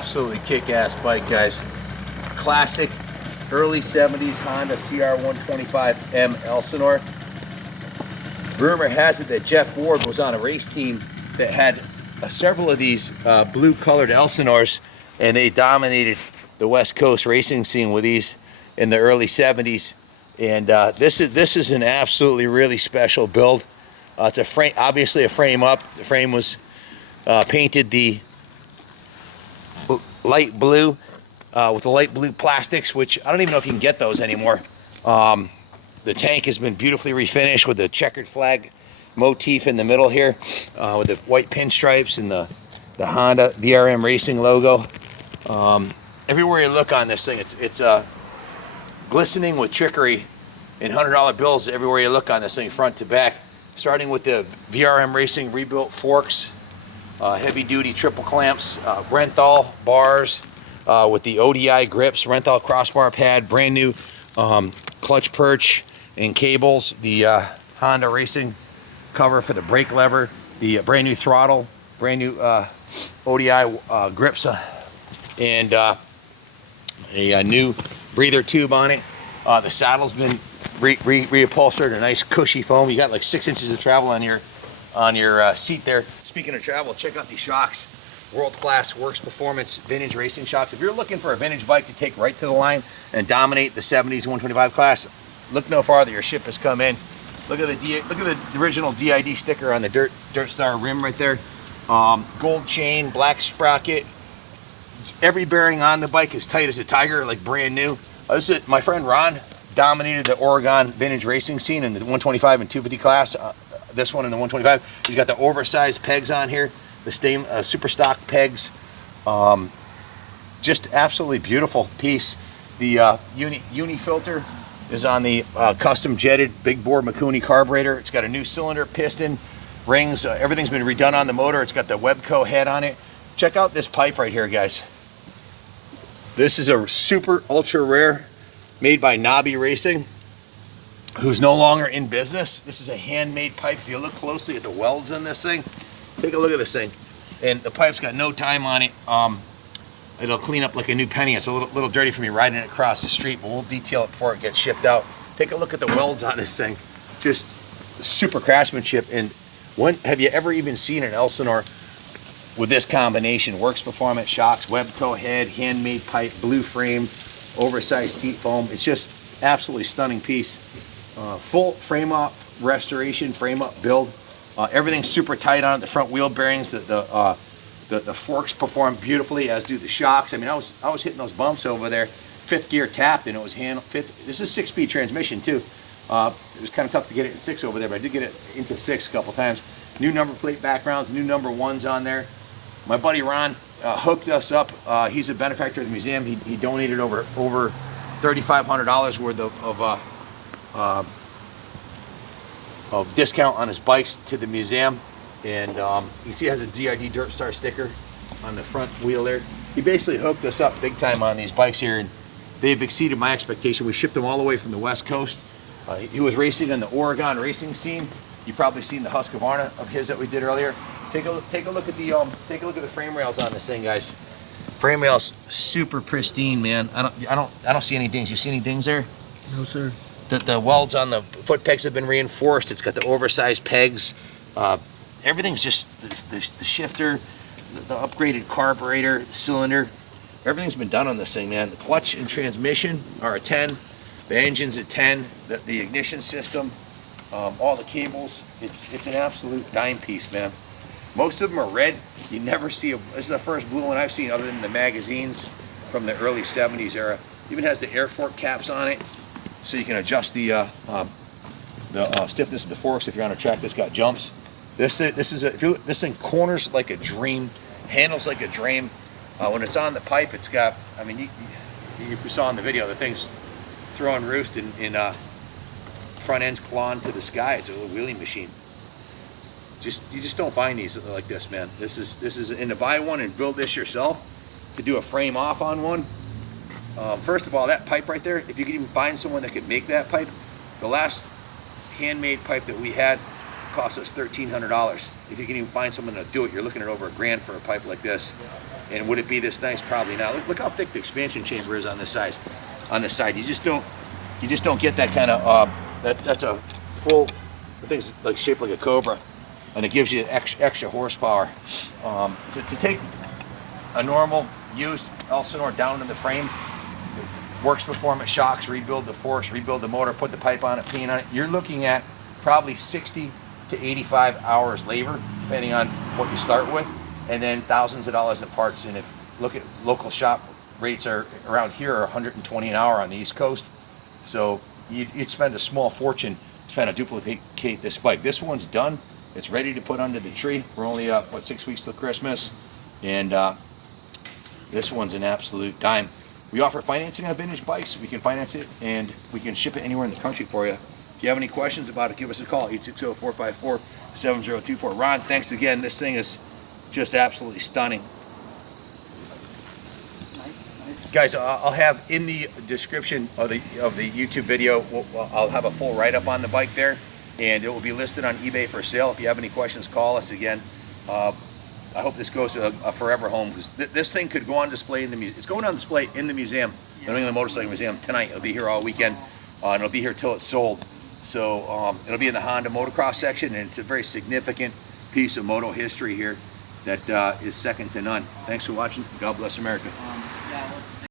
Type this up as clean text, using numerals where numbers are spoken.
absolutely kick-ass bike, guys. Classic early 70s Honda CR125M Elsinore. Rumor has it that Jeff Ward was on a race team that had several of these blue colored Elsinores, and they dominated the West Coast racing scene with these in the early 70s. And this is an absolutely really special build. It's a frame, obviously a frame up. The frame was painted the light blue with the light blue plastics, which I don't even know if you can get those anymore. The tank has been beautifully refinished with the checkered flag motif in the middle here, with the white pinstripes and the Honda VRM Racing logo. Everywhere you look on this thing, it's glistening with trickery in $100 bills everywhere you look on this thing, front to back. Starting with the VRM Racing rebuilt forks, heavy duty triple clamps, Renthal bars with the ODI Grips, Renthal crossbar pad, brand new clutch perch and cables, the Honda Racing cover for the brake lever, the brand new throttle, brand new ODI grips, and a new breather tube on it. The saddle's been reupholstered, a nice cushy foam. You got like 6 inches of travel on your seat there. Speaking of travel, check out these shocks. World-class Works Performance vintage racing shocks. If you're looking for a vintage bike to take right to the line and dominate the 70s 125 class, look no farther. Your ship has come in. Look at the original DID sticker on the Dirt Star rim right there. Gold chain, black sprocket. Every bearing on the bike is tight as a tiger, like brand new. This is my friend Ron. Dominated the Oregon vintage racing scene in the 125 and 250 class. This one in the 125. He's got the oversized pegs on here, the SuperStock pegs. Just absolutely beautiful piece. The uni filter is on the custom jetted big bore Mikuni carburetor. It's got a new cylinder, piston, rings. Everything's been redone on the motor. It's got the Webco head on it. Check out this pipe right here, guys. This is a super ultra rare, made by Nobby Racing, who's no longer in business. This is a handmade pipe. If you look closely at the welds on this thing, take a look at this thing. And the pipe's got no time on it. It'll clean up like a new penny. It's a little dirty for me riding it across the street, but we'll detail it before it gets shipped out. Take a look at the welds on this thing. Just super craftsmanship. And have you ever even seen an Elsinore with this combination? Works Performance shocks, Webco head, handmade pipe, blue frame, oversized seat foam. It's just absolutely stunning piece. Full frame up restoration, frame up build. Everything's super tight on it. The front wheel bearings, the forks perform beautifully, as do the shocks. I mean, I was hitting those bumps over there, 5th gear tapped, and it was this is 6-speed transmission too. It was kind of tough to get it in 6 over there, but I did get it into 6 a couple times. New number plate backgrounds, new number 1s on there. My buddy Ron hooked us up. He's a benefactor of the museum. He donated over $3,500 worth of discount on his bikes to the museum. And you see it has a DID Dirt Star sticker on the front wheel there. He basically hooked us up big time on these bikes here, and they've exceeded my expectation. We shipped them all the way from the West Coast. He was racing in the Oregon racing scene. You've probably seen the Husqvarna of his that we did earlier. Take a look at the frame rails on this thing, guys. Frame rails super pristine, man. I don't see any dings. You see any dings there? No, sir. The welds on the foot pegs have been reinforced. It's got the oversized pegs. Everything's just the shifter, the upgraded carburetor, the cylinder. Everything's been done on this thing, man. The clutch and transmission are a 10. The engine's a 10. The ignition system, all the cables. It's an absolute dime piece, man. Most of them are red. You never see this is the first blue one I've seen other than the magazines from the early 70s era. Even has the air fork caps on it, so you can adjust the stiffness of the forks if you're on a track that's got jumps. This thing corners like a dream, handles like a dream. When it's on the pipe, it's got, I mean, you saw in the video, the thing's throwing roost in front end's clawing to the sky. It's a little wheelie machine. You just don't find these like this, man. This is, and to buy one and build this yourself, to do a frame off on one. First of all, that pipe right there, if you could even find someone that could make that pipe, the last handmade pipe that we had cost us $1,300. If you can even find someone to do it, you're looking at over $1,000 for a pipe like this. And would it be this nice? Probably not. Look how thick the expansion chamber is on this side. On this side, you just don't get that kind of that's a full. The thing's like shaped like a cobra, and it gives you extra horsepower. To take a normal used Elsinore down to the frame, works performance shocks, rebuild the force, rebuild the motor, put the pipe on it, peen on it. You're looking at probably 60 to 85 hours labor, depending on what you start with, and then thousands of dollars in parts. And if look at local shop rates are around here are 120 an hour on the East Coast, so you'd spend a small fortune trying to duplicate this bike. This one's done. It's ready to put under the tree. We're only what 6 weeks till Christmas, and this one's an absolute dime. We offer financing on vintage bikes. We can finance it and we can ship it anywhere in the country for you. If you have any questions about it, give us a call, 860-454-7024. Ron, thanks again. This thing is just absolutely stunning. Guys, I'll have in the description of the YouTube video, I'll have a full write-up on the bike there, and it will be listed on eBay for sale. If you have any questions, call us again. I hope this goes to a forever home, because this thing could go on display in the museum. It's going on display in the museum, the New England Motorcycle Museum tonight. It'll be here all weekend, and it'll be here till it's sold. So it'll be in the Honda motocross section, and it's a very significant piece of moto history here that is second to none. Thanks for watching. God bless America. Yeah.